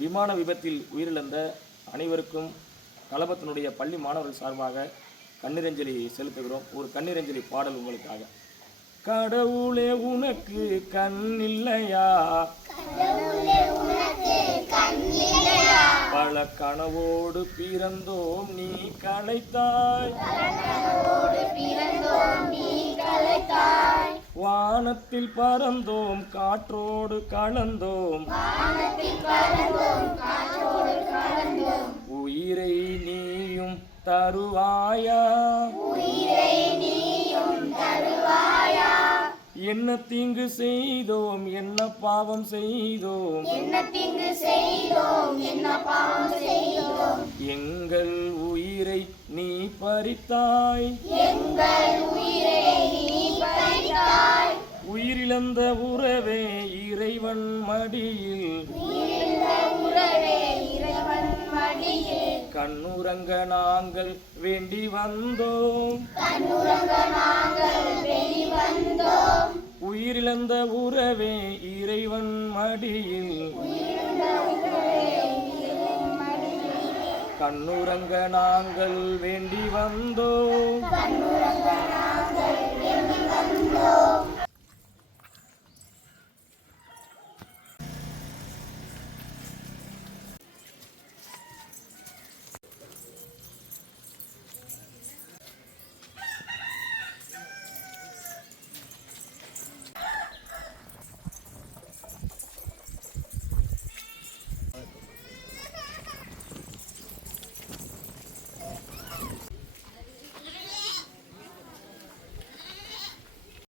விமான விபத்தில் உயிரிழந்த அனைவருக்கும் கலபத்தினுடைய பள்ளி மாணவர்கள் சார்பாக கண்ணீரஞ்சலி செலுத்துகிறோம். ஒரு கண்ணீரஞ்சலி பாடல் உங்களுக்காக. கடவுளே உனக்கு கண் இல்லையா, பல கனவோடு பிறந்தோம் நீ களைத்தாய், வானத்தில் பறந்தோம் காற்றோடு கலந்தோம், உயிரை நீயும் தருவாயா, என்ன தீங்கு செய்தோம் என்ன பாவம் செய்தோம், எங்கள் உயிரை நீ பறித்தாய், உயிரிழந்த உறவே இறைவன் மடியில், கண்ணுறங்க நாங்கள் வேண்டி வந்தோம், உயிரிழந்த உறவே இறைவன் மடியில், கண்ணுறங்க நாங்கள் வேண்டி வந்தோம்.